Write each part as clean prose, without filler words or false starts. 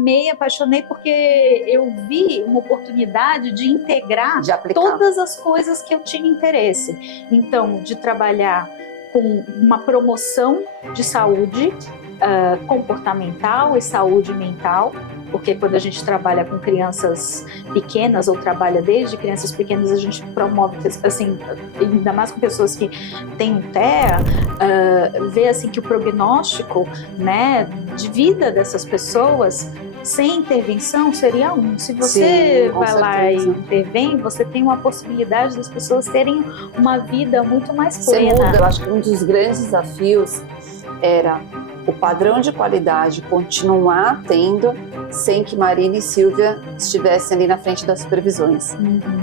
amei, apaixonei, porque eu vi uma oportunidade de integrar De aplicar. todas as coisas que eu tinha interesse. Então, de trabalhar com uma promoção de saúde comportamental e saúde mental, porque quando a gente trabalha com crianças pequenas ou trabalha desde crianças pequenas, a gente promove, assim, ainda mais com pessoas que têm um TEA, vê assim que o prognóstico, né, de vida dessas pessoas sem intervenção seria um. Se você vai lá e intervém, você tem uma possibilidade das pessoas terem uma vida muito mais plena. Você muda. Eu acho que um dos grandes desafios era o padrão de qualidade continuar tendo sem que Marina e Silvia estivessem ali na frente das supervisões,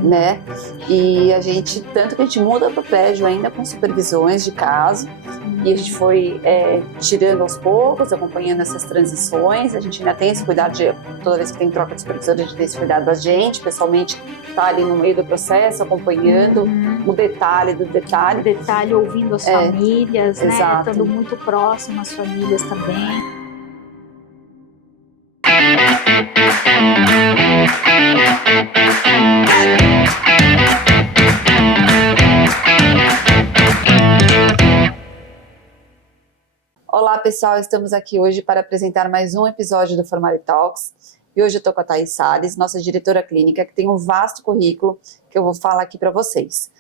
né? E a gente, tanto que a gente muda para o prédio ainda com supervisões de caso, e a gente foi tirando aos poucos, acompanhando essas transições. A gente ainda tem esse cuidado de, toda vez que tem troca de supervisor, a gente tem esse cuidado da gente, pessoalmente, tá ali no meio do processo, acompanhando o detalhe do detalhe. O detalhe, ouvindo as famílias, né? Exato. Estando muito próximo às famílias também. Olá pessoal, estamos aqui hoje para apresentar mais um episódio do Formari Talks. E hoje eu estou com a Thaís Salles, nossa diretora clínica, que tem um vasto currículo que eu vou falar aqui para vocês.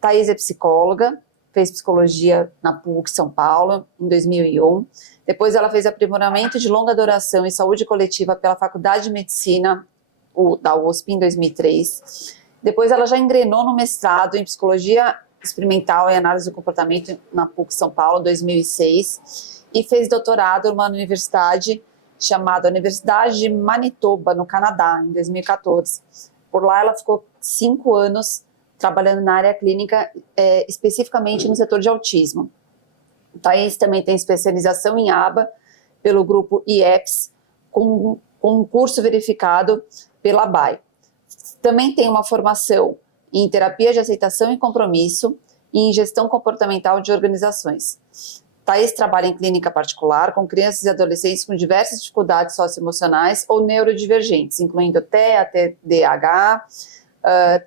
Thaís é psicóloga, fez psicologia na PUC São Paulo em 2001. Depois ela fez aprimoramento de longa duração em saúde coletiva pela Faculdade de Medicina da USP em 2003. Depois ela já engrenou no mestrado em psicologia experimental e análise do comportamento na PUC São Paulo em 2006 e fez doutorado numa universidade chamada Universidade de Manitoba, no Canadá, em 2014. Por lá ela ficou 5 anos trabalhando na área clínica, especificamente no setor de autismo. Thaís também tem especialização em ABA pelo grupo IEPS, com um curso verificado pela ABAI. Também tem uma formação em terapia de aceitação e compromisso e em gestão comportamental de organizações. Thaís trabalha em clínica particular com crianças e adolescentes com diversas dificuldades socioemocionais ou neurodivergentes, incluindo TEA, TDAH,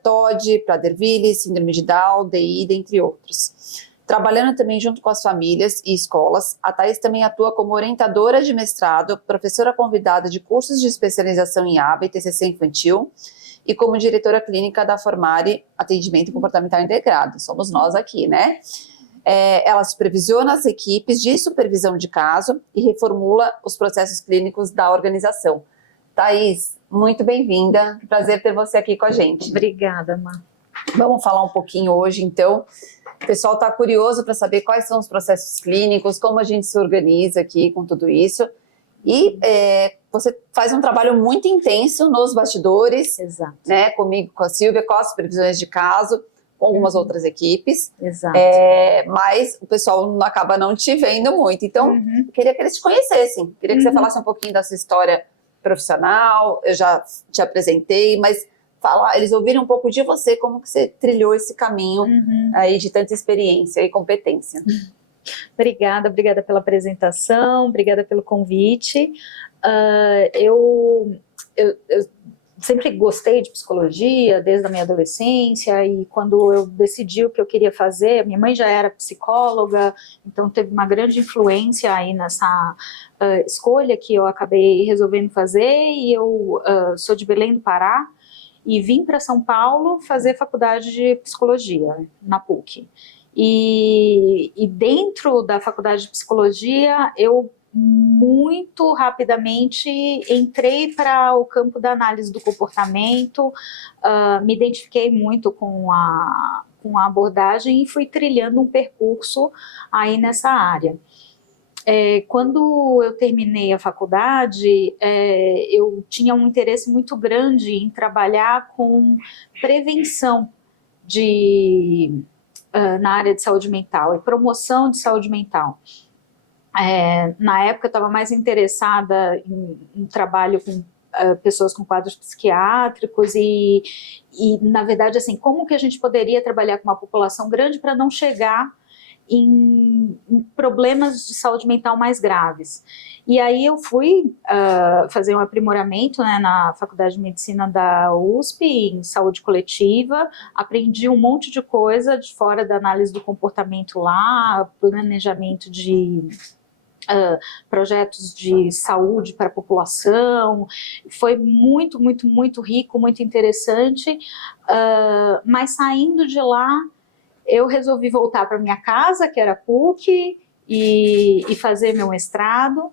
TOD, Prader-Willi, síndrome de Down, DI, dentre outros. Trabalhando também junto com as famílias e escolas, a Thaís também atua como orientadora de mestrado, professora convidada de cursos de especialização em ABA e TCC infantil, e como diretora clínica da Formari Atendimento Comportamental Integrado. Somos nós aqui, né? Ela supervisiona as equipes de supervisão de caso e reformula os processos clínicos da organização. Thaís, muito bem-vinda. Prazer ter você aqui com a gente. Obrigada, Má. Vamos falar um pouquinho hoje, então. O pessoal está curioso para saber quais são os processos clínicos, como a gente se organiza aqui com tudo isso. E você faz um trabalho muito intenso nos bastidores, Exato. Né, comigo, com a Silvia, com as supervisões de caso, com algumas outras equipes. Exato. Mas o pessoal acaba não te vendo muito. Então, eu queria que eles te conhecessem. Queria que você falasse um pouquinho da sua história profissional. Eu já te apresentei, mas eles ouviram um pouco de você, como que você trilhou esse caminho aí de tanta experiência e competência. Obrigada pela apresentação, obrigada pelo convite. Eu sempre gostei de psicologia desde a minha adolescência, e quando eu decidi o que eu queria fazer, minha mãe já era psicóloga, então teve uma grande influência aí nessa escolha que eu acabei resolvendo fazer. E eu sou de Belém do Pará e vim para São Paulo fazer faculdade de psicologia na PUC. E dentro da faculdade de psicologia, eu muito rapidamente entrei para o campo da análise do comportamento, me identifiquei muito com a abordagem e fui trilhando um percurso aí nessa área. Quando eu terminei a faculdade, eu tinha um interesse muito grande em trabalhar com prevenção na área de saúde mental e promoção de saúde mental. Na época eu estava mais interessada em trabalho com pessoas com quadros psiquiátricos e na verdade, assim, como que a gente poderia trabalhar com uma população grande para não chegar em problemas de saúde mental mais graves. E aí eu fui fazer um aprimoramento, né, na Faculdade de Medicina da USP, em saúde coletiva, aprendi um monte de coisa de fora da análise do comportamento lá, planejamento de projetos de saúde para a população, foi muito, muito, muito rico, muito interessante, mas saindo de lá, eu resolvi voltar para minha casa, que era PUC, e fazer meu mestrado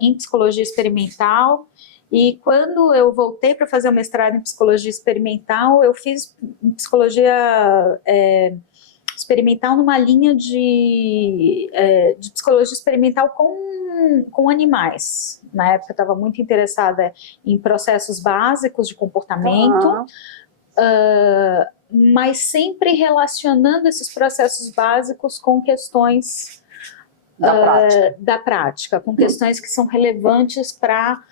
em psicologia experimental. E quando eu voltei para fazer o mestrado em psicologia experimental, eu fiz psicologia experimental numa linha de psicologia experimental com animais. Na época eu estava muito interessada em processos básicos de comportamento, mas sempre relacionando esses processos básicos com questões da prática, com questões que são relevantes para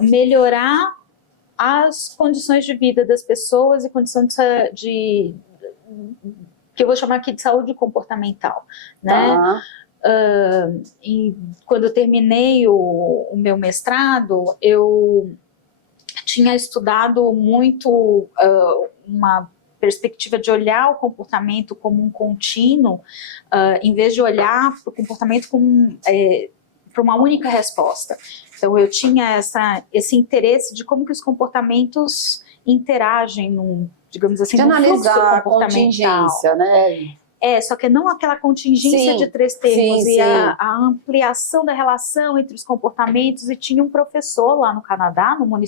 melhorar as condições de vida das pessoas e condições que eu vou chamar aqui de saúde comportamental, né? E quando eu terminei o meu mestrado, eu tinha estudado muito uma perspectiva de olhar o comportamento como um contínuo, em vez de olhar para o comportamento como para uma única resposta. Então eu tinha esse interesse de como que os comportamentos interagem digamos assim, de num fluxo analisar a comportamental. contingência, né? Só que não aquela contingência de 3 termos, sim. A ampliação da relação entre os comportamentos, e tinha um professor lá no Canadá, numa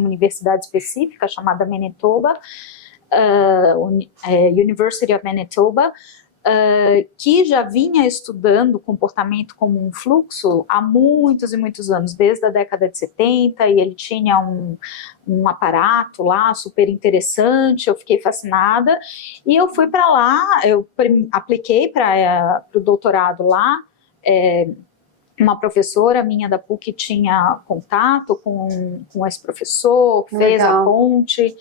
universidade específica chamada Manitoba, University of Manitoba, que já vinha estudando comportamento como um fluxo há muitos e muitos anos, desde a década de 70, e ele tinha um aparato lá super interessante. Eu fiquei fascinada, e eu fui para lá, eu apliquei para o doutorado lá. Uma professora minha da PUC tinha contato com esse professor, fez a ponte,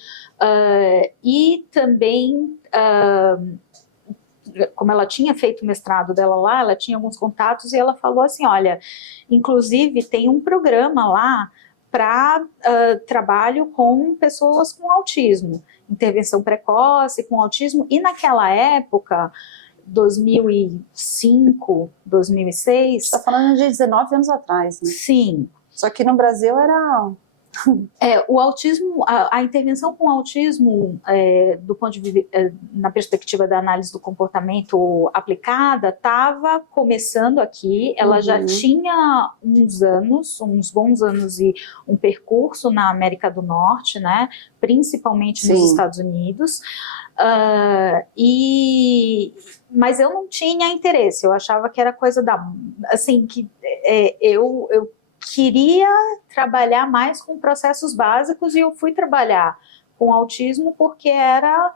e também, como ela tinha feito o mestrado dela lá, ela tinha alguns contatos, e ela falou assim, olha, inclusive tem um programa lá para trabalho com pessoas com autismo, intervenção precoce com autismo, e naquela época, 2005, 2006... Você está falando de 19 anos atrás, né? Sim. Só que no Brasil era... O autismo, a intervenção com autismo, do ponto de vista, na perspectiva da análise do comportamento aplicada, estava começando aqui. Ela já tinha uns bons anos, e um percurso na América do Norte, né, principalmente nos Estados Unidos, mas eu não tinha interesse. Eu achava que era coisa assim, que eu queria trabalhar mais com processos básicos, e eu fui trabalhar com autismo porque era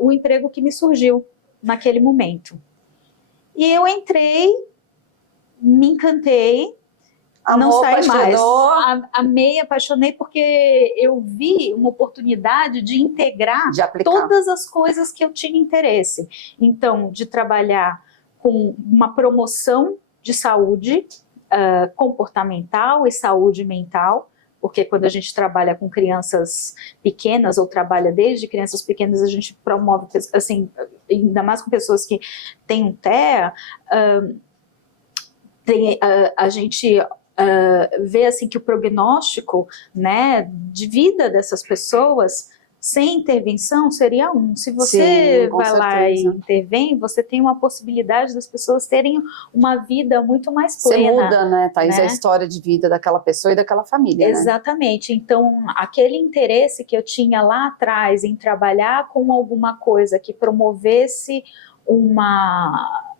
o emprego que me surgiu naquele momento. E eu entrei, me encantei, não saí mais. Amei, apaixonei, porque eu vi uma oportunidade de integrar todas as coisas que eu tinha interesse. Então, de trabalhar com uma promoção de saúde comportamental e saúde mental, porque quando a gente trabalha com crianças pequenas, ou trabalha desde crianças pequenas, a gente promove, assim, ainda mais com pessoas que têm um TEA, a gente vê assim que o prognóstico, né, de vida dessas pessoas sem intervenção seria 1. Se você vai lá e intervém, você tem uma possibilidade das pessoas terem uma vida muito mais plena. Você muda, né, Thaís, a história de vida daquela pessoa e daquela família, Exatamente. Né? Então, aquele interesse que eu tinha lá atrás em trabalhar com alguma coisa que promovesse uma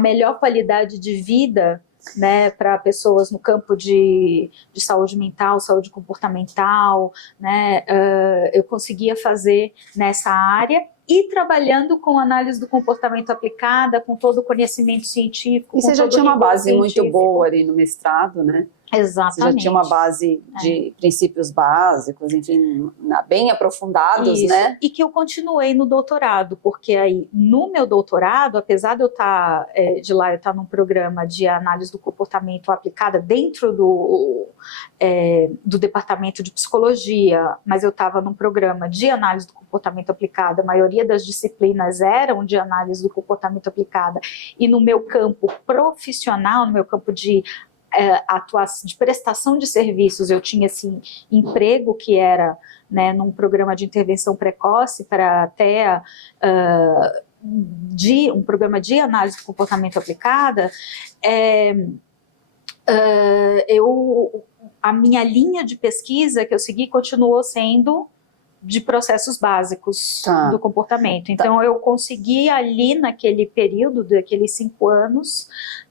melhor qualidade de vida, né, para pessoas no campo de saúde mental, saúde comportamental, né, eu conseguia fazer nessa área, e trabalhando com análise do comportamento aplicada, com todo o conhecimento científico. E você já tinha uma base muito boa ali no mestrado, né? Você já tinha uma base de princípios básicos, enfim, bem aprofundados, isso, né? E que eu continuei no doutorado, porque aí no meu doutorado, apesar de eu estar eu estar num programa de análise do comportamento aplicada dentro do departamento de psicologia, mas eu estava num programa de análise do comportamento aplicada, a maioria das disciplinas eram de análise do comportamento aplicada, e no meu campo profissional, no meu campo de atuação, de prestação de serviços, eu tinha assim, emprego que era, né, num programa de intervenção precoce para até um programa de análise do comportamento aplicada, a minha linha de pesquisa que eu segui continuou sendo de processos básicos do comportamento. Então, eu consegui ali naquele período, daqueles 5 anos,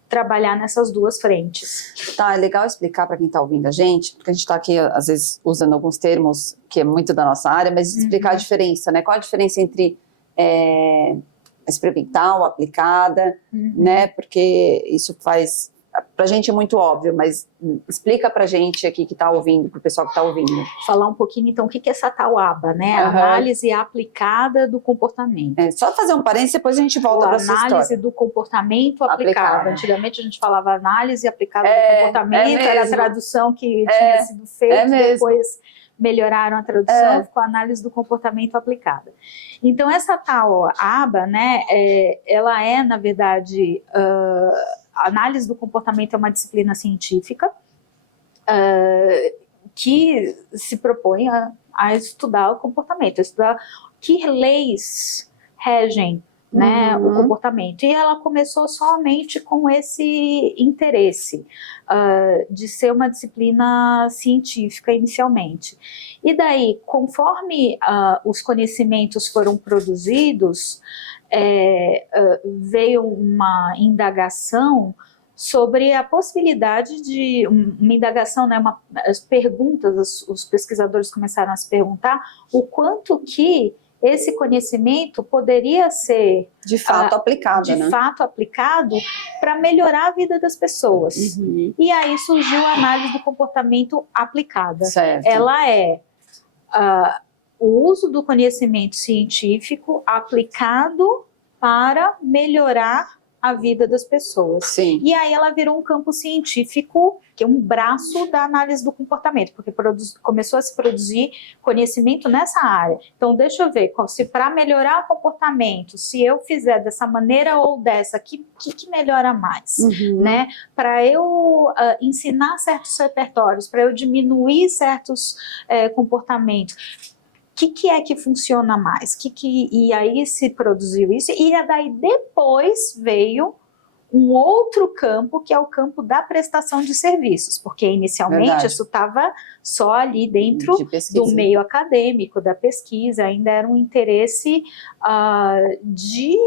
trabalhar nessas duas frentes. Tá, é legal explicar para quem está ouvindo a gente, porque a gente está aqui, às vezes, usando alguns termos que é muito da nossa área, mas explicar a diferença, né? Qual a diferença entre experimental, aplicada, né? Porque isso faz... Pra gente é muito óbvio, mas explica pra gente aqui que tá ouvindo, pro pessoal que tá ouvindo. Falar um pouquinho, então, o que é essa tal aba, né? A análise aplicada do comportamento. Só fazer um parênteses, depois a gente volta para essa história. Análise do comportamento aplicado. Antigamente a gente falava análise aplicada do comportamento, era a tradução que tinha sido feita, depois melhoraram a tradução, ficou a análise do comportamento aplicada. Então, essa tal aba, né, ela é, na verdade... A análise do comportamento é uma disciplina científica que se propõe a estudar o comportamento, a estudar que leis regem, né, o comportamento. E ela começou somente com esse interesse de ser uma disciplina científica inicialmente. E daí, conforme os conhecimentos foram produzidos, veio uma indagação sobre a possibilidade de uma indagação, né, as perguntas, os pesquisadores começaram a se perguntar o quanto que esse conhecimento poderia ser de fato aplicado para melhorar a vida das pessoas. E aí surgiu a análise do comportamento aplicada. Certo. Ela é o uso do conhecimento científico aplicado para melhorar a vida das pessoas. Sim. E aí ela virou um campo científico, que é um braço da análise do comportamento, porque começou a se produzir conhecimento nessa área. Então, deixa eu ver, se para melhorar o comportamento, se eu fizer dessa maneira ou dessa, que melhora mais? Né? Para eu ensinar certos repertórios, para eu diminuir certos comportamentos, o que é que funciona mais? E aí se produziu isso, e daí depois veio um outro campo, que é o campo da prestação de serviços, porque inicialmente isso estava só ali dentro do meio acadêmico, da pesquisa, ainda era um interesse de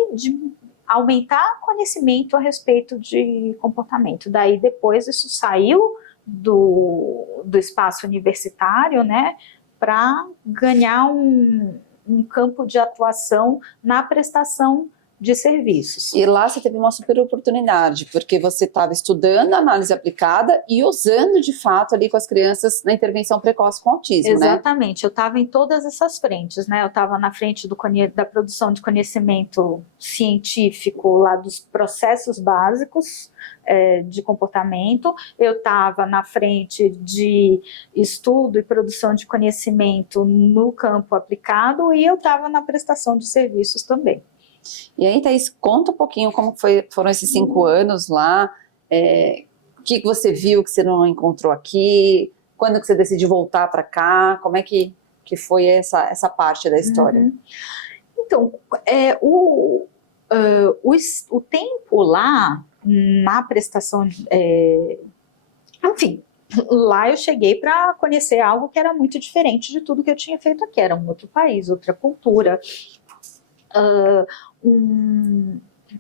aumentar conhecimento a respeito de comportamento. Daí depois isso saiu do espaço universitário, né, para ganhar um campo de atuação na prestação de serviços. E lá você teve uma super oportunidade, porque você estava estudando análise aplicada e usando de fato ali com as crianças na intervenção precoce com autismo, Exatamente, né? Eu estava em todas essas frentes, né? Eu estava na frente da produção de conhecimento científico lá dos processos básicos de comportamento, eu estava na frente de estudo e produção de conhecimento no campo aplicado e eu estava na prestação de serviços também. E aí, Thaís, conta um pouquinho como foram esses 5 anos lá, o que você viu que você não encontrou aqui, quando que você decidiu voltar para cá, como é que foi essa parte da história? Então, o tempo lá, na prestação, enfim, lá eu cheguei para conhecer algo que era muito diferente de tudo que eu tinha feito aqui, era um outro país, outra cultura,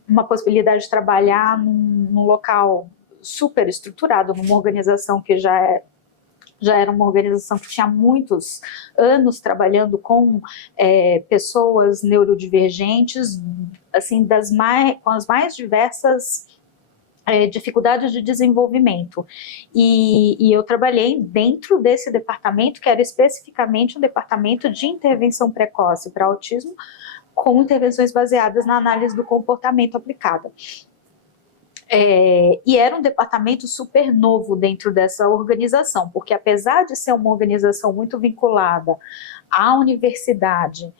uma possibilidade de trabalhar num local super estruturado, numa organização que já era uma organização que tinha muitos anos trabalhando com pessoas neurodivergentes, assim, com as mais diversas dificuldades de desenvolvimento. E eu trabalhei dentro desse departamento, que era especificamente um departamento de intervenção precoce para autismo, com intervenções baseadas na análise do comportamento aplicada. E era um departamento super novo dentro dessa organização, porque apesar de ser uma organização muito vinculada à universidade,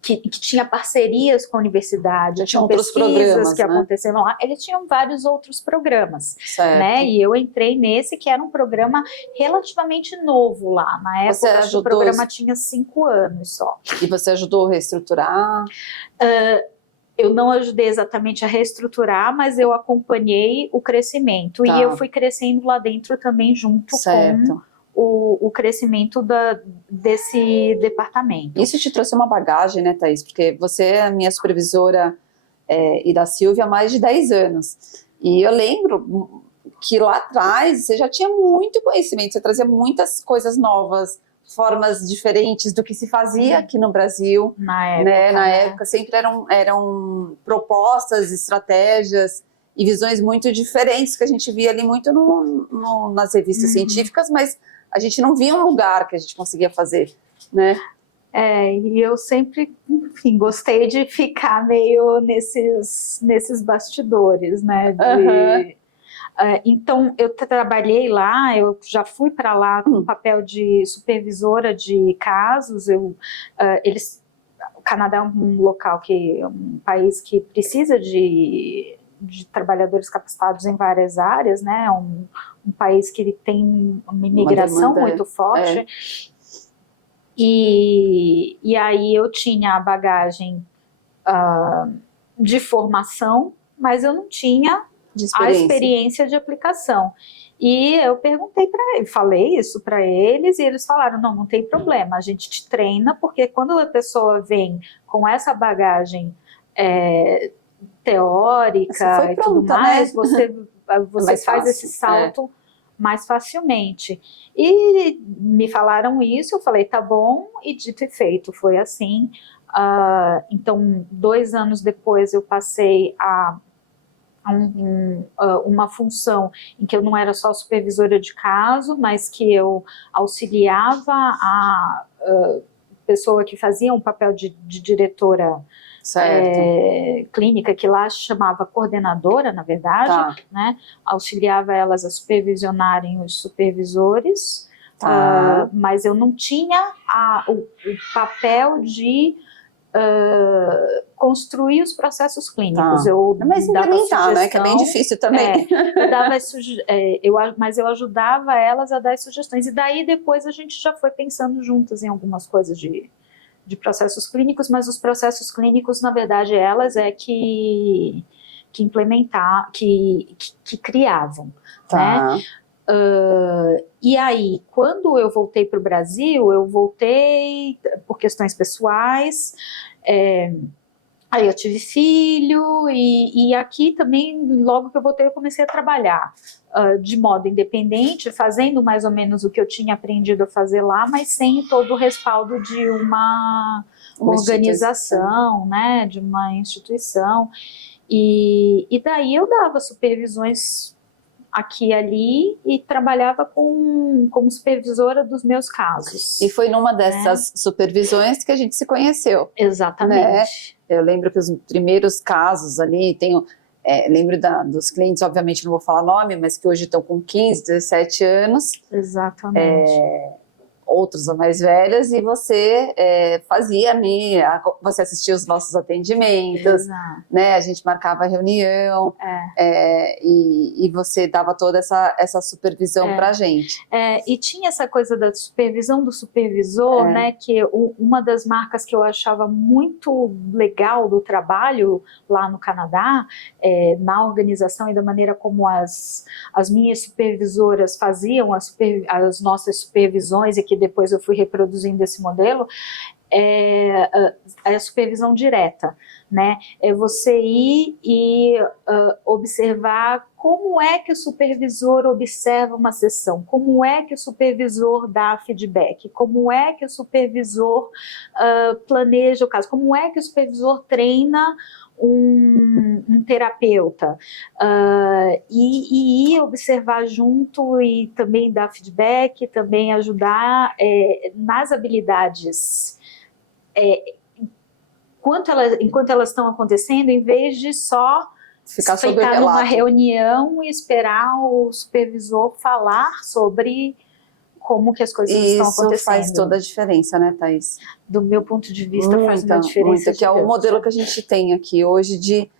que tinha parcerias com a universidade, tinha outros pesquisas que aconteceram lá, eles tinham vários outros programas, né? E eu entrei nesse que era um programa relativamente novo lá, na época o programa tinha 5 anos só. E você ajudou a reestruturar? Eu não ajudei exatamente a reestruturar, mas eu acompanhei o crescimento, e eu fui crescendo lá dentro também junto com o crescimento desse departamento. Isso te trouxe uma bagagem, né, Thaís? Porque você é a minha supervisora e da Silvia há mais de 10 anos. E eu lembro que lá atrás você já tinha muito conhecimento, você trazia muitas coisas novas, formas diferentes do que se fazia aqui no Brasil. Na época, né? Na época sempre eram propostas, estratégias e visões muito diferentes que a gente via ali muito nas revistas científicas, mas a gente não via um lugar que a gente conseguia fazer, né? E eu sempre, enfim, gostei de ficar meio nesses bastidores, né? Então, eu trabalhei lá, eu já fui para lá com o papel de supervisora de casos. O Canadá é um local um país que precisa de trabalhadores capacitados em várias áreas, né? Um país que ele tem uma imigração muito forte. E aí eu tinha a bagagem de formação, mas eu não tinha a experiência de aplicação. E eu perguntei para eles, falei isso para eles, e eles falaram, não tem problema, a gente te treina, porque quando a pessoa vem com essa bagagem teórica e tudo mais, né? você faz esse salto mais facilmente. E me falaram isso, eu falei, tá bom, e dito e feito, foi assim. Então, 2 anos depois eu passei a uma função em que eu não era só supervisora de caso, mas que eu auxiliava a pessoa que fazia um papel de diretora clínica, que lá chamava coordenadora, na verdade, né? Auxiliava elas a supervisionarem os supervisores, mas eu não tinha o papel de construir os processos clínicos. Mas implementar, né? Que é bem difícil também. Mas eu ajudava elas a dar as sugestões, e daí depois a gente já foi pensando juntas em algumas coisas de processos clínicos, mas os processos clínicos, na verdade, elas que implementavam, que criavam, né? E aí, quando eu voltei para o Brasil, eu voltei por questões pessoais, aí eu tive filho, e aqui também, logo que eu voltei, eu comecei a trabalhar de modo independente, fazendo mais ou menos o que eu tinha aprendido a fazer lá, mas sem todo o respaldo de uma organização, né, de uma instituição. E daí eu dava supervisões aqui e ali, e trabalhava como supervisora dos meus casos. E foi numa dessas supervisões que a gente se conheceu. Exatamente. Né? Eu lembro que os primeiros casos ali, lembro dos clientes, obviamente não vou falar nome, mas que hoje estão com 15, 17 anos. Exatamente. Outros mais velhos, e você você assistia os nossos atendimentos, né? A gente marcava a reunião, e você dava toda essa supervisão pra gente. E tinha essa coisa da supervisão do supervisor, né? Que uma das marcas que eu achava muito legal do trabalho lá no Canadá, na organização e da maneira como as minhas supervisoras faziam as nossas supervisões, e que depois eu fui reproduzindo esse modelo, a supervisão direta, né? É você ir e observar como é que o supervisor observa uma sessão, como é que o supervisor dá feedback, como é que o supervisor planeja o caso, como é que o supervisor treina um terapeuta e ir observar junto e também dar feedback, também ajudar nas habilidades enquanto elas estão acontecendo, em vez de só Ficar sob o ficar numa relato. reunião e esperar o supervisor falar sobre como que as coisas estão acontecendo. Isso faz toda a diferença, né, Thaís? Do meu ponto de vista, faz uma diferença que é o modelo que a gente tem aqui hoje de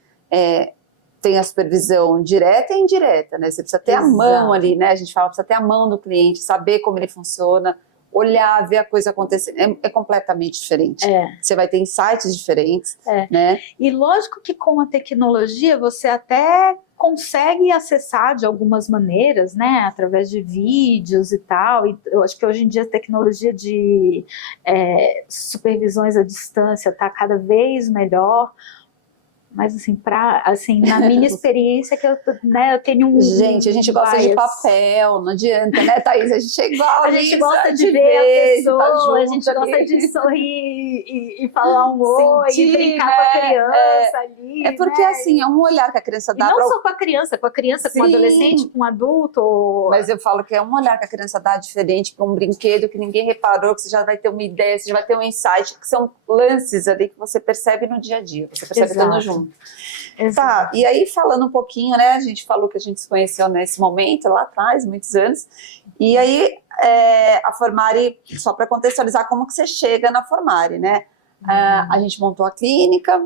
tem a supervisão direta e indireta, né? Você precisa ter a mão ali, né? A gente fala, precisa ter a mão do cliente, saber como ele funciona, olhar, ver a coisa acontecer. É completamente diferente. Você vai ter insights diferentes, né? E lógico que com a tecnologia você até consegue acessar de algumas maneiras, né, através de vídeos e tal, e eu acho que hoje em dia a tecnologia de supervisões à distância está cada vez melhor, mas assim, na minha experiência que eu tenho Gente, a gente gosta de papel, não adianta, né, Thaís? A gente é igual a gente gosta de ver a pessoa, a gente gosta de sorrir e falar um oi, e brincar com a criança ali. É porque assim, é um olhar que a criança dá. E não só com a criança, com o adolescente, com o adulto. Mas eu falo que é um olhar que a criança dá diferente para um brinquedo que ninguém reparou, que você já vai ter uma ideia, você já vai ter um insight, que são lances ali que você percebe no dia a dia, você percebe estando junto. Tá, e aí falando um pouquinho, né, a gente falou que a gente se conheceu nesse momento, lá atrás, muitos anos, e aí a Formari, só para contextualizar como que você chega na Formari, né, a gente montou a clínica,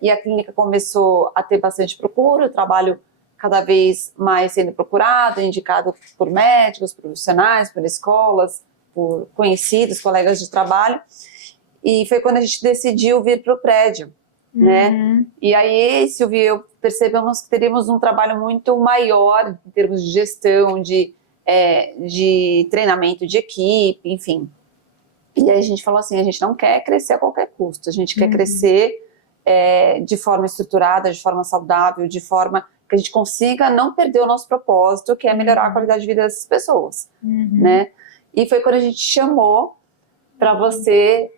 e a clínica começou a ter bastante procura, o trabalho cada vez mais sendo procurado, indicado por médicos, profissionais, por escolas, por conhecidos, colegas de trabalho, e foi quando a gente decidiu vir para o prédio, né? E aí, Silvia e eu percebemos que teríamos um trabalho muito maior em termos de gestão, de treinamento de equipe, enfim. E aí a gente falou assim, a gente não quer crescer a qualquer custo, a gente quer crescer de forma estruturada, de forma saudável, de forma que a gente consiga não perder o nosso propósito, que é melhorar a qualidade de vida dessas pessoas, né? E foi quando a gente chamou para você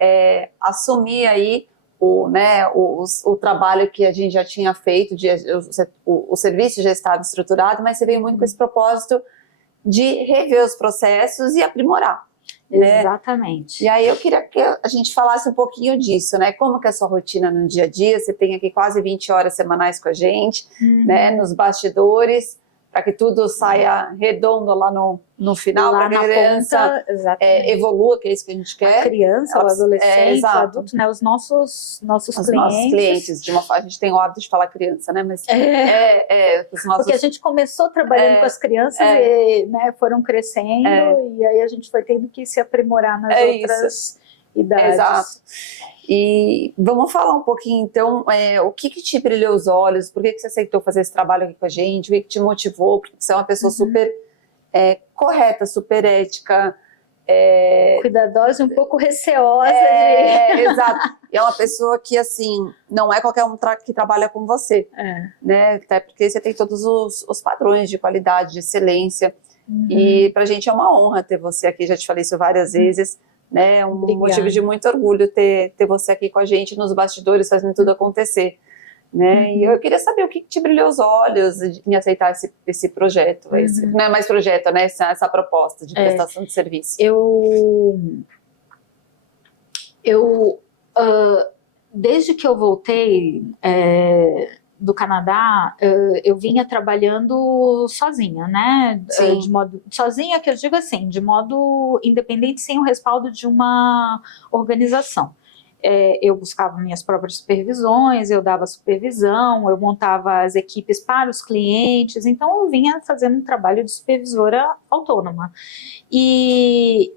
assumir aí o trabalho que a gente já tinha feito, o serviço já estava estruturado, mas você veio muito com esse propósito de rever os processos e aprimorar. Exatamente. Né? E aí eu queria que a gente falasse um pouquinho disso, né? Como que é a sua rotina no dia a dia? Você tem aqui quase 20 horas semanais com a gente, né? Nos bastidores, para que tudo saia redondo lá no final, para que a criança evolua, que é isso que a gente quer. A criança, o adolescente, o adulto, né? Os nossos clientes. Nossos clientes, a gente tem o hábito de falar criança, né? Mas os nossos... Porque a gente começou trabalhando com as crianças e foram crescendo e aí a gente foi tendo que se aprimorar nas outras idades. Exato. E vamos falar um pouquinho, então, o que te brilhou os olhos, por que você aceitou fazer esse trabalho aqui com a gente, o que te motivou, porque você é uma pessoa super correta, super ética. Cuidadosa e um pouco receosa. Exato. E é uma pessoa que, assim, não é qualquer um que trabalha com você, né? Até porque você tem todos os padrões de qualidade, de excelência. E pra gente é uma honra ter você aqui, já te falei isso várias vezes. Né, motivo de muito orgulho ter você aqui com a gente nos bastidores, fazendo tudo acontecer, né? E eu queria saber o que te brilhou os olhos em aceitar esse projeto, não é mais projeto, né? Essa proposta de prestação de serviço. Desde que eu voltei do Canadá, eu vinha trabalhando sozinha, né? Sozinha, que eu digo assim, de modo independente, sem o respaldo de uma organização. Eu buscava minhas próprias supervisões, eu dava supervisão, eu montava as equipes para os clientes, então eu vinha fazendo um trabalho de supervisora autônoma. E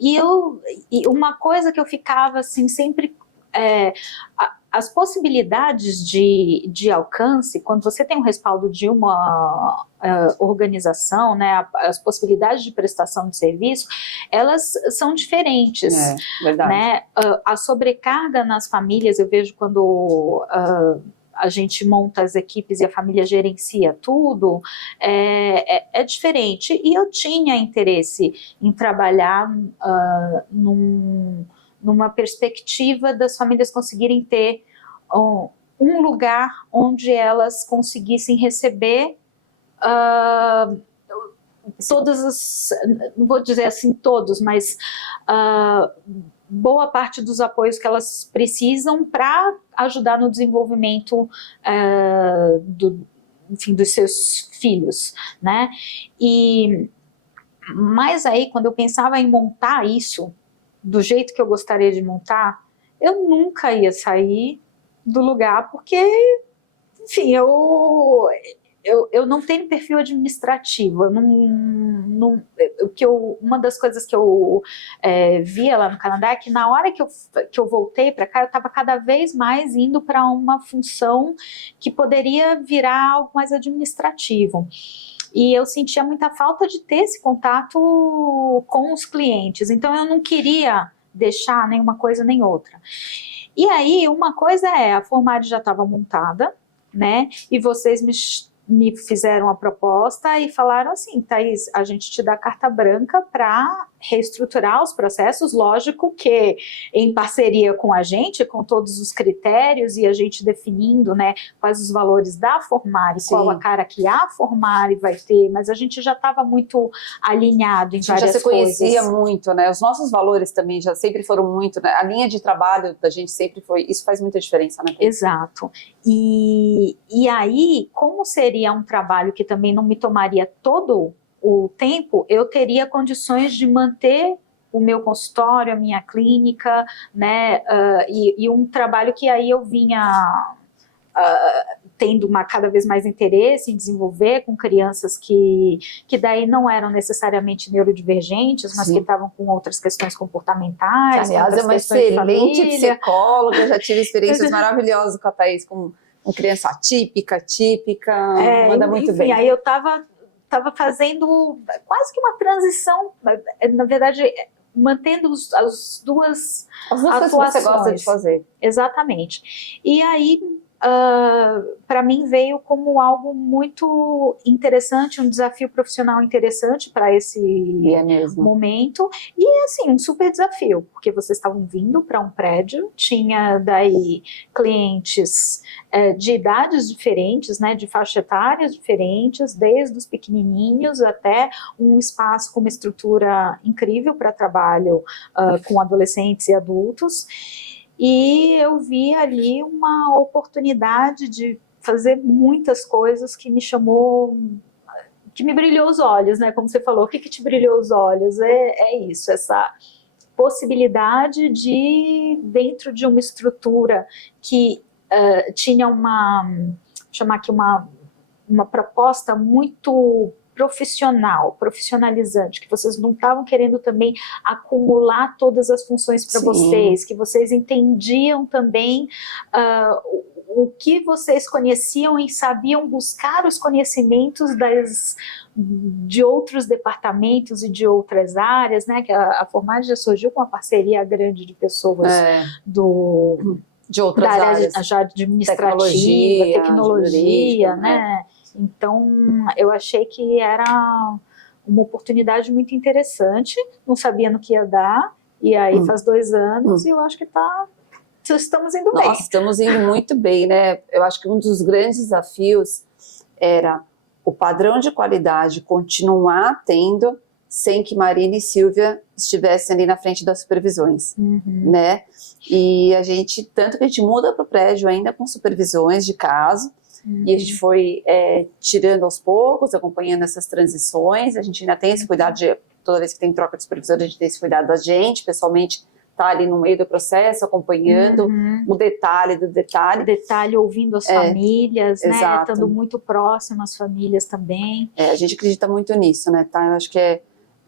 uma coisa que eu ficava assim, sempre... as possibilidades de alcance, quando você tem o respaldo de uma organização, né, as possibilidades de prestação de serviço, elas são diferentes. Verdade. Né? A sobrecarga nas famílias, eu vejo quando a gente monta as equipes e a família gerencia tudo, é diferente. E eu tinha interesse em trabalhar numa perspectiva das famílias conseguirem ter um lugar onde elas conseguissem receber todas as, não vou dizer assim todos, mas boa parte dos apoios que elas precisam para ajudar no desenvolvimento enfim, dos seus filhos, né? Mas aí, quando eu pensava em montar isso do jeito que eu gostaria de montar, eu nunca ia sair do lugar, porque, enfim, eu não tenho perfil administrativo, uma das coisas que eu via lá no Canadá é que na hora que eu voltei para cá, eu estava cada vez mais indo para uma função que poderia virar algo mais administrativo. E eu sentia muita falta de ter esse contato com os clientes, então eu não queria deixar nenhuma coisa nem outra. E aí, uma coisa a Formare já estava montada, né, e vocês me fizeram a proposta e falaram assim, Thaís, a gente te dá carta branca para reestruturar os processos, lógico que em parceria com a gente, com todos os critérios e a gente definindo, né, quais os valores da Formare, qual a cara que a Formare vai ter, mas a gente já estava muito alinhado em várias coisas. Já se conhecia muito, né, os nossos valores também já sempre foram muito, né? A linha de trabalho da gente sempre foi, isso faz muita diferença, né? Exato. E aí, como seria um trabalho que também não me tomaria todo o tempo, eu teria condições de manter o meu consultório, a minha clínica, né, e um trabalho que aí eu vinha tendo cada vez mais interesse em desenvolver com crianças que daí não eram necessariamente neurodivergentes, mas que estavam com outras questões comportamentais. Aliás, é uma excelente psicóloga, já tive experiências maravilhosas com a Thaís, com criança atípica, típica, manda muito bem. Aí eu estava fazendo quase que uma transição, na verdade, mantendo as duas atuações. Coisas que você gosta de fazer. Exatamente. E aí, para mim, veio como algo muito interessante, um desafio profissional interessante para esse momento. E, assim, um super desafio, porque vocês estavam vindo para um prédio, tinha daí clientes de idades diferentes, né, de faixa etárias diferentes, desde os pequenininhos até um espaço com uma estrutura incrível para trabalho com adolescentes e adultos. E eu vi ali uma oportunidade de fazer muitas coisas que me chamou, que me brilhou os olhos, né? Como você falou, o que te brilhou os olhos? É isso, essa possibilidade de, dentro de uma estrutura que tinha uma proposta muito profissionalizante, que vocês não estavam querendo também acumular todas as funções para vocês, que vocês entendiam também o que vocês conheciam e sabiam buscar os conhecimentos de outros departamentos e de outras áreas, né? Que a Formare já surgiu com uma parceria grande de pessoas de outras áreas, já administrativa, tecnologia, né? Então, eu achei que era uma oportunidade muito interessante, não sabia no que ia dar, e aí faz 2 anos e eu acho que estamos indo bem. Nós estamos indo muito bem, né? Eu acho que um dos grandes desafios era o padrão de qualidade continuar tendo sem que Marina e Silvia estivessem ali na frente das supervisões, né? E tanto que a gente muda para o prédio ainda com supervisões de caso, e a gente foi tirando aos poucos, acompanhando essas transições. A gente ainda tem esse cuidado toda vez que tem troca de supervisor, a gente tem esse cuidado da gente, pessoalmente, tá ali no meio do processo, acompanhando o detalhe do detalhe. Detalhe, ouvindo as famílias, né? Estando muito próximo às famílias também. A gente acredita muito nisso, né? Tá? Eu acho que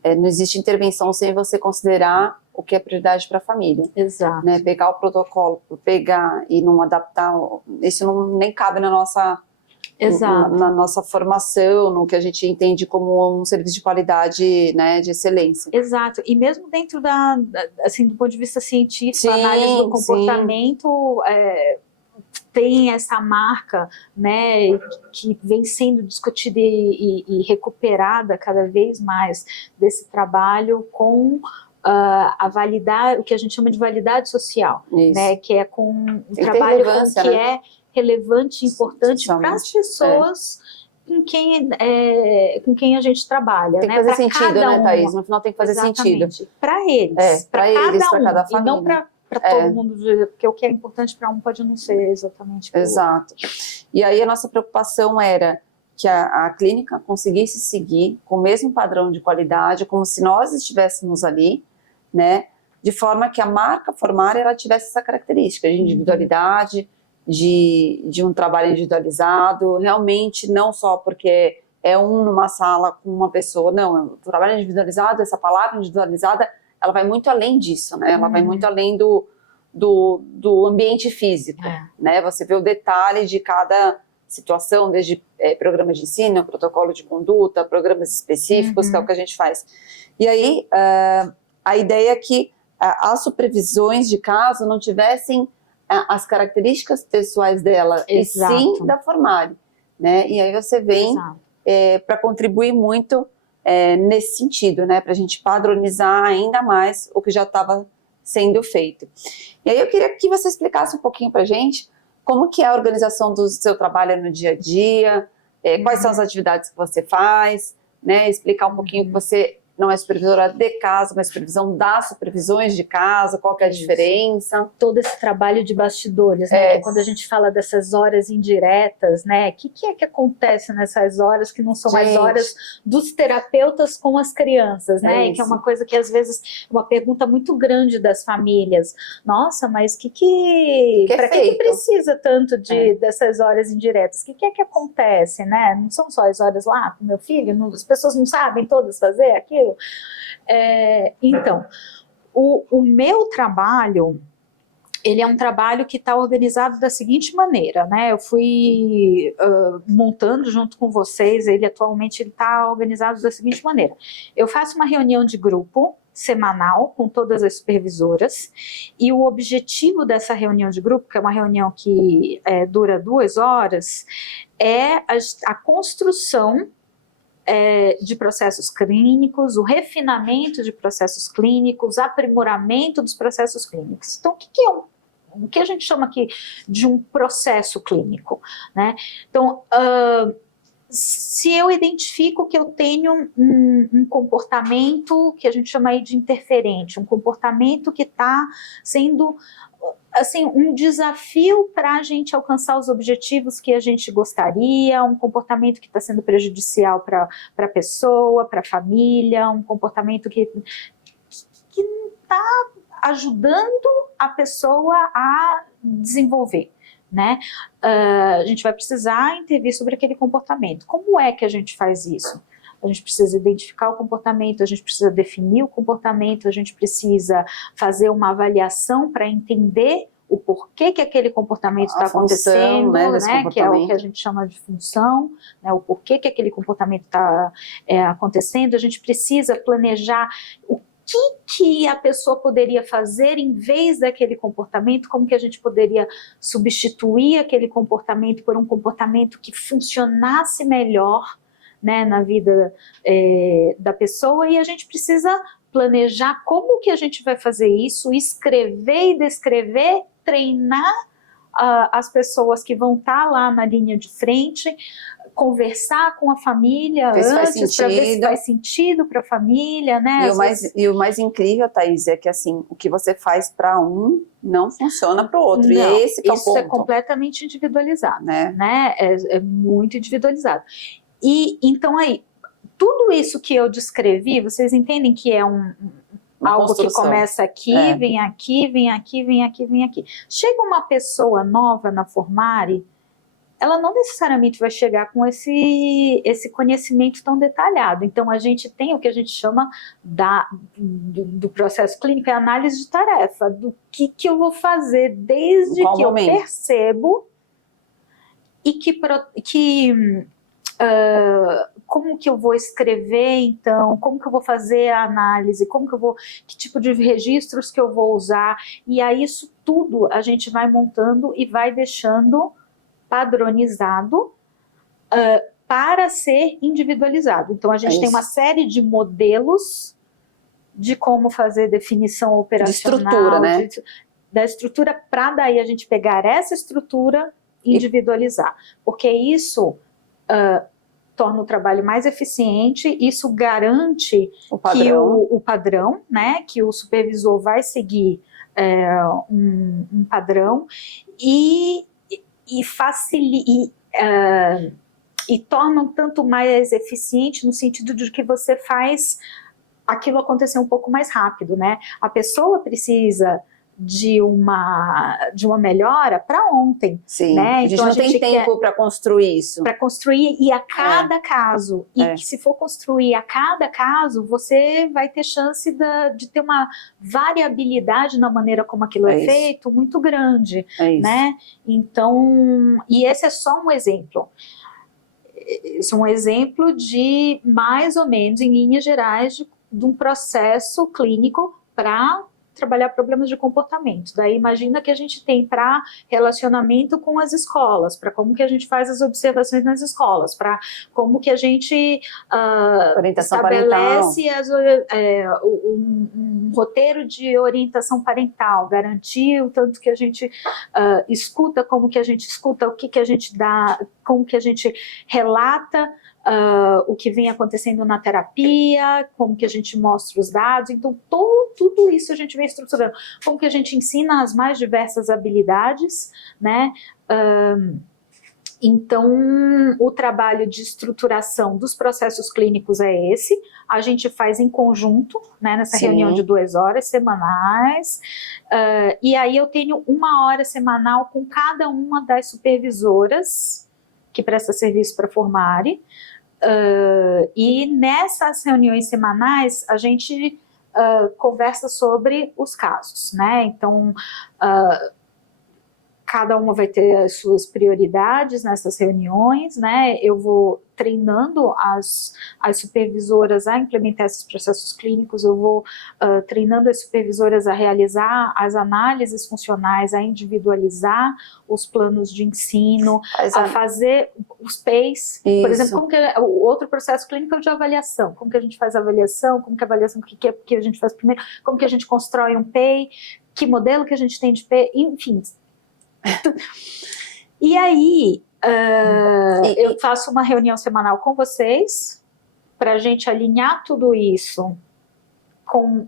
não existe intervenção sem você considerar o que é prioridade para a família. Exato. Né? Pegar o protocolo, pegar e não adaptar, isso nem cabe na nossa formação, no que a gente entende como um serviço de qualidade, né, de excelência. Exato. E mesmo dentro assim, do ponto de vista científico, a análise do comportamento, tem essa marca, né, que vem sendo discutida e recuperada cada vez mais desse trabalho com a validade, o que a gente chama de validade social, né, que é com um trabalho com que relevante e importante Somente, para as pessoas com quem a gente trabalha. Tem que né? fazer Pra sentido, cada né, Thaís? No final tem que fazer sentido. Para eles, Para para eles, para cada cada um, família. e não para todo mundo, porque o que é importante para um pode não ser exatamente para o outro. Exato. E aí a nossa preocupação era que a clínica conseguisse seguir com o mesmo padrão de qualidade, como se nós estivéssemos ali, né? De forma que a marca Formare ela tivesse essa característica de individualidade, de um trabalho individualizado, realmente não só porque é numa sala com uma pessoa, não, o trabalho individualizado, essa palavra individualizada, ela vai muito além disso, né? Ela vai muito além do ambiente físico, né? Você vê o detalhe de cada situação, desde programa de ensino, protocolo de conduta, programas específicos, que é o que a gente faz. E aí, a ideia é que as supervisões de caso não tivessem as características pessoais dela, Exato. e sim da Formare, né? E aí você vem para contribuir muito nesse sentido, né? Para a gente padronizar ainda mais o que já estava sendo feito. E aí eu queria que você explicasse um pouquinho para a gente como que é a organização do seu trabalho no dia a dia, quais são as atividades que você faz, né? Explicar um pouquinho que você não é supervisora de caso, mas supervisão das supervisões de caso, qual que é a diferença. Todo esse trabalho de bastidores, né? Que quando a gente fala dessas horas indiretas, né? O que é que acontece nessas horas que não são as horas dos terapeutas com as crianças, né? E que é uma coisa que às vezes é uma pergunta muito grande das famílias. Nossa, mas para que precisa tanto dessas horas indiretas? O que é que acontece, né? Não são só as horas lá com meu filho? As pessoas não sabem todas fazer aquilo? Então, o meu trabalho, ele é um trabalho que está organizado da seguinte maneira, né? Eu fui montando junto com vocês, ele atualmente está organizado da seguinte maneira. Eu faço uma reunião de grupo semanal com todas as supervisoras, e o objetivo dessa reunião de grupo, que é uma reunião que dura 2 horas, é a construção de processos clínicos, o refinamento de processos clínicos, aprimoramento dos processos clínicos. Então, o que a gente chama aqui de um processo clínico, né? Então, se eu identifico que eu tenho um comportamento que a gente chama aí de interferente, um comportamento que está sendo assim, um desafio para a gente alcançar os objetivos que a gente gostaria, um comportamento que está sendo prejudicial para a pessoa, para a família, um comportamento que não está ajudando a pessoa a desenvolver, né? A gente vai precisar intervir sobre aquele comportamento. Como é que a gente faz isso? A gente precisa identificar o comportamento, a gente precisa definir o comportamento, a gente precisa fazer uma avaliação para entender o porquê que aquele comportamento está acontecendo, né, que é o que a gente chama de função, né, o porquê que aquele comportamento está acontecendo. A gente precisa planejar o que a pessoa poderia fazer em vez daquele comportamento, como que a gente poderia substituir aquele comportamento por um comportamento que funcionasse melhor, né, na vida da pessoa, e a gente precisa planejar como que a gente vai fazer isso, escrever e descrever, treinar as pessoas que vão estar lá na linha de frente, conversar com a família antes para ver se faz sentido para a família, né? E o mais incrível, Thaís, é que assim, o que você faz para um não funciona para o outro. Não, e é esse que é o isso ponto. É completamente individualizado, né? É muito individualizado. E então aí, tudo isso que eu descrevi, vocês entendem que é algo que começa aqui, vem aqui, vem aqui, vem aqui, vem aqui. Chega uma pessoa nova na Formare, ela não necessariamente vai chegar com esse conhecimento tão detalhado. Então, a gente tem o que a gente chama do processo clínico, é análise de tarefa, do que eu vou fazer desde que eu percebo e como que eu vou escrever, então, como que eu vou fazer a análise, que tipo de registros que eu vou usar, e aí isso tudo a gente vai montando e vai deixando padronizado para ser individualizado. Então, a gente tem uma série de modelos de como fazer definição operacional, de estrutura, né? Da estrutura, para daí a gente pegar essa estrutura individualizar, porque isso torna o trabalho mais eficiente, isso garante que o padrão, né, que o supervisor vai seguir um padrão e torna um tanto mais eficiente no sentido de que você faz aquilo acontecer um pouco mais rápido, né? A pessoa precisa de uma melhora para ontem. Sim, né? a gente então, não tem tempo para construir isso. Para construir, e a cada caso, e se for construir a cada caso, você vai ter chance de ter uma variabilidade na maneira como aquilo é feito muito grande. Né? Então, e esse é só um exemplo. Esse é um exemplo de, mais ou menos, em linhas gerais, de um processo clínico para trabalhar problemas de comportamento. Daí imagina que a gente tem para relacionamento com as escolas, para como que a gente faz as observações nas escolas, para como que a gente estabelece um roteiro de orientação parental, garantir o tanto que a gente escuta, como que a gente escuta, o que a gente dá, como que a gente relata o que vem acontecendo na terapia, como que a gente mostra os dados. Então tudo isso a gente vem estruturando, como que a gente ensina as mais diversas habilidades, né? Então o trabalho de estruturação dos processos clínicos é esse, a gente faz em conjunto, né, nessa reunião de 2 horas semanais, e aí eu tenho 1 hora semanal com cada uma das supervisoras que presta serviço para a Formare. E nessas reuniões semanais a gente conversa sobre os casos, né? Então cada uma vai ter as suas prioridades nessas reuniões, né? Eu vou treinando as supervisoras a implementar esses processos clínicos, eu vou treinando as supervisoras a realizar as análises funcionais, a individualizar os planos de ensino, a fazer os PEIs, por exemplo, como que o outro processo clínico é o de avaliação, como que a gente faz a avaliação, como que a avaliação, que a gente faz primeiro, como que a gente constrói um PEI, que modelo que a gente tem de PEI, enfim. E aí eu faço uma reunião semanal com vocês para a gente alinhar tudo isso com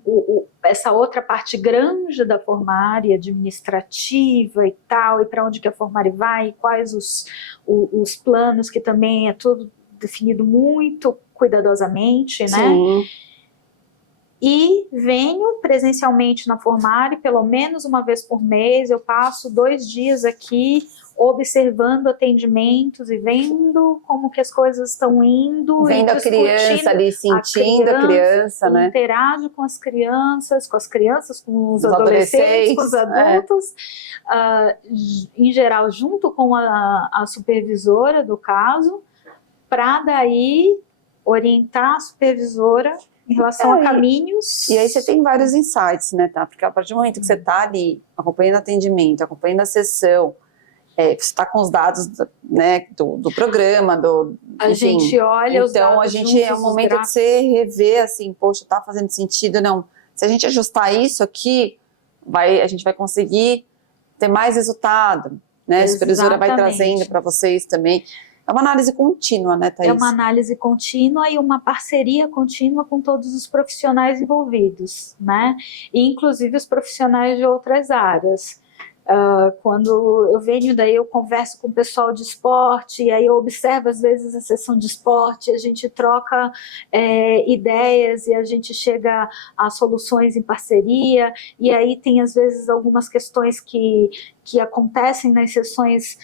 essa outra parte grande da Formare, administrativa e tal, e para onde que a Formare vai, e quais os planos, que também é tudo definido muito cuidadosamente, né? Sim. E venho presencialmente na Formare, pelo menos uma vez por mês, eu passo 2 dias aqui observando atendimentos e vendo como que as coisas estão indo. Vendo a criança ali, sentindo a criança, né? Interajo com as crianças, com os adolescentes, com os adultos, em geral junto com a supervisora do caso, para daí orientar a supervisora em relação a caminhos. E aí você tem vários insights, né, tá? Porque a partir do momento que você está ali, acompanhando atendimento, acompanhando a sessão, você está com os dados, né, do programa, a gente olha os dados. Então, a gente é um momento de você rever, assim, poxa, tá fazendo sentido, não. Se a gente ajustar isso aqui, a gente vai conseguir ter mais resultado, né? A supervisora vai trazendo para vocês também. É uma análise contínua, né, Thaís? É uma análise contínua e uma parceria contínua com todos os profissionais envolvidos, né? E inclusive os profissionais de outras áreas. Quando eu venho daí, eu converso com o pessoal de esporte, e aí eu observo às vezes a sessão de esporte, a gente troca ideias e a gente chega a soluções em parceria, e aí tem às vezes algumas questões que acontecem nas sessões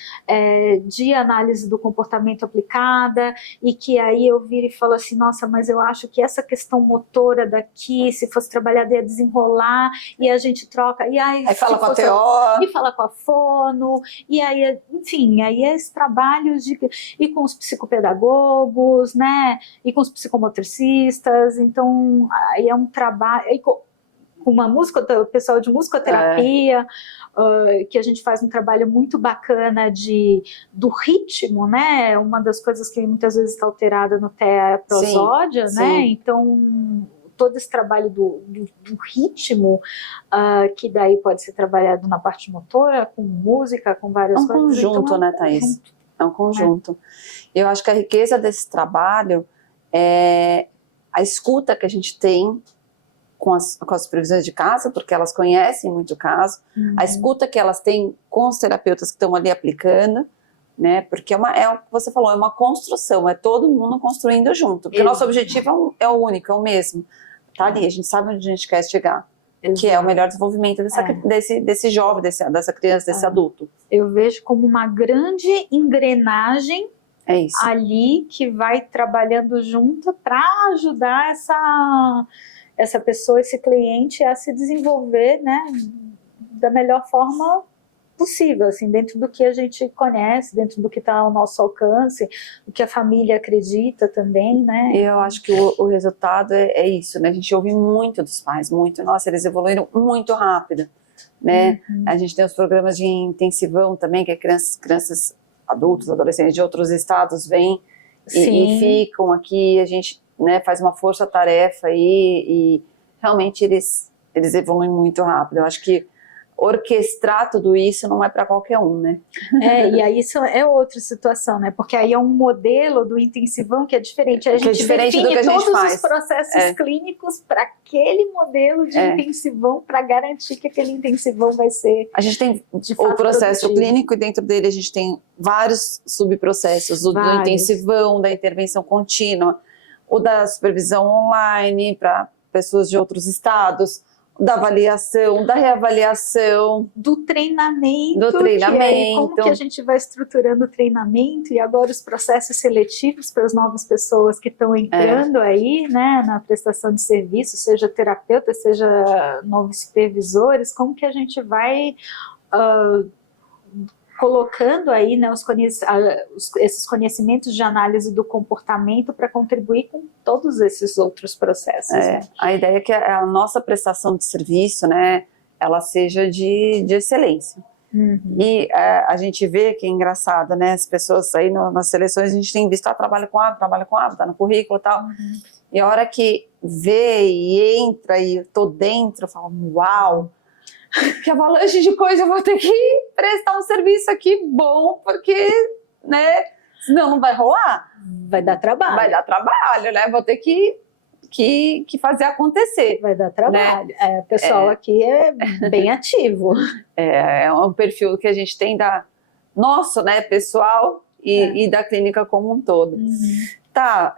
de análise do comportamento aplicada, e que aí eu viro e falo assim, nossa, mas eu acho que essa questão motora daqui, se fosse trabalhada, ia desenrolar, e a gente troca, e aí fala com a TO, e fala com a fono, e aí, enfim, aí é esse trabalho e com os psicopedagogos, né, e com os psicomotricistas, então aí é um trabalho, o pessoal de musicoterapia, que a gente faz um trabalho muito bacana do ritmo, né? Uma das coisas que muitas vezes está alterada no TEA é a prosódia, né? Então todo esse trabalho do ritmo, que daí pode ser trabalhado na parte motora, com música, com várias coisas. Conjunto, então, né, Thaís? É um conjunto. Eu acho que a riqueza desse trabalho é a escuta que a gente tem com as supervisões de casa, porque elas conhecem muito o caso, a escuta que elas têm com os terapeutas que estão ali aplicando, né? Porque é o que você falou, é uma construção, é todo mundo construindo junto. Porque o nosso objetivo é o único, é o mesmo. Tá ali, a gente sabe onde a gente quer chegar. Que é o melhor desenvolvimento desse jovem, dessa criança, desse adulto. Eu vejo como uma grande engrenagem ali que vai trabalhando junto para ajudar essa pessoa, esse cliente a se desenvolver, né, da melhor forma possível, assim, dentro do que a gente conhece, dentro do que está ao nosso alcance, o que a família acredita também, né? Eu acho que o resultado é isso, né? A gente ouve muito dos pais, muito. Nossa, eles evoluíram muito rápido, né? A gente tem os programas de intensivão também, que é crianças, adultos, adolescentes de outros estados vêm e ficam aqui, a gente, né, faz uma força-tarefa aí e realmente eles evoluem muito rápido. Eu acho que orquestrar tudo isso não é para qualquer um, né? E aí isso é outra situação, né? Porque aí é um modelo do intensivão que é diferente. A gente diferente do que a gente todos faz. Os processos clínicos para aquele modelo de intensivão, para garantir que aquele intensivão vai ser. A gente tem o processo produtivo. Clínico e dentro dele a gente tem vários subprocessos, do intensivão, da intervenção contínua, o da supervisão online para pessoas de outros estados, da avaliação, da reavaliação, do treinamento, como que a gente vai estruturando o treinamento e agora os processos seletivos para as novas pessoas que estão entrando aí, né, na prestação de serviço, seja terapeuta, seja novos supervisores, como que a gente vai colocando aí, né, esses conhecimentos de análise do comportamento para contribuir com todos esses outros processos. Né? A ideia é que a nossa prestação de serviço, né, ela seja de excelência. E a gente vê que é engraçado, né, as pessoas aí nas seleções a gente tem visto, trabalho com hábito, tá no currículo e tal. E a hora que vê e entra e eu tô dentro, eu falo, uau! Que avalanche de coisa, eu vou ter que prestar um serviço aqui bom, porque, né, senão não vai rolar. Vai dar trabalho. Vai dar trabalho, né, vou ter que fazer acontecer. Vai dar trabalho. Né? O pessoal aqui é bem ativo. É um perfil que a gente tem nosso, né, pessoal e da clínica como um todo. Tá,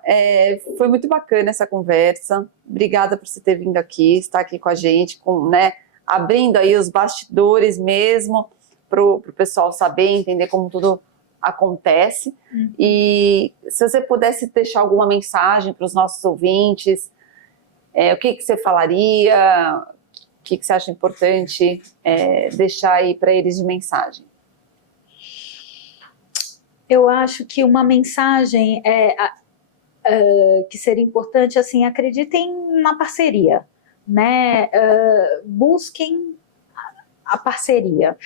foi muito bacana essa conversa. Obrigada por você ter vindo aqui, estar aqui com a gente, né, abrindo aí os bastidores mesmo, para o pessoal saber, entender como tudo acontece. E se você pudesse deixar alguma mensagem para os nossos ouvintes, o que você falaria, o que você acha importante deixar aí para eles de mensagem? Eu acho que uma mensagem que seria importante, assim, acreditem na parceria. Né, busquem a parceria,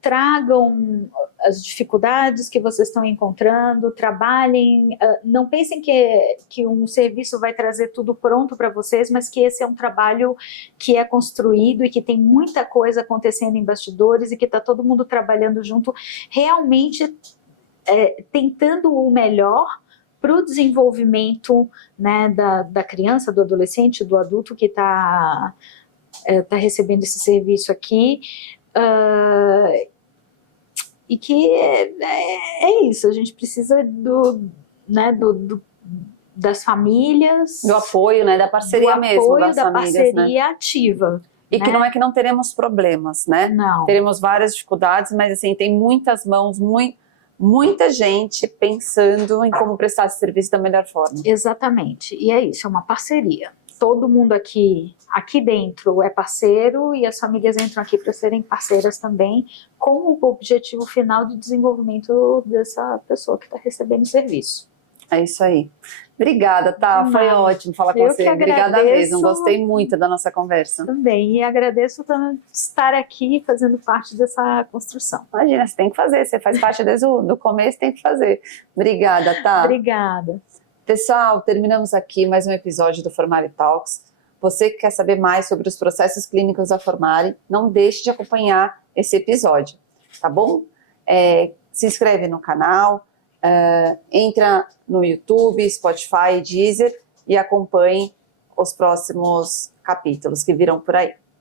tragam as dificuldades que vocês estão encontrando, trabalhem, não pensem que um serviço vai trazer tudo pronto para vocês, mas que esse é um trabalho que é construído e que tem muita coisa acontecendo em bastidores e que está todo mundo trabalhando junto, realmente tentando o melhor para o desenvolvimento, né, da criança, do adolescente, do adulto que está recebendo esse serviço aqui, e que é isso, a gente precisa das famílias, do apoio, né, da parceria mesmo, das famílias, parceria, né, ativa. E, né, que não é que não teremos problemas, né? Não. Teremos várias dificuldades, mas assim, tem muitas mãos, muita gente pensando em como prestar esse serviço da melhor forma. Exatamente, e é isso, é uma parceria. Todo mundo aqui dentro é parceiro e as famílias entram aqui para serem parceiras também, com o objetivo final de desenvolvimento dessa pessoa que está recebendo o serviço. É isso aí. Obrigada, tá? Foi ótimo falar com você. Obrigada mesmo, gostei muito da nossa conversa. Também, e agradeço também estar aqui fazendo parte dessa construção. Imagina, você tem que fazer, você faz parte desde o começo, tem que fazer. Obrigada, tá? Obrigada. Pessoal, terminamos aqui mais um episódio do Formari Talks. Você que quer saber mais sobre os processos clínicos da Formari, não deixe de acompanhar esse episódio, tá bom? Se inscreve no canal, entra no YouTube, Spotify, Deezer e acompanhe os próximos capítulos que virão por aí.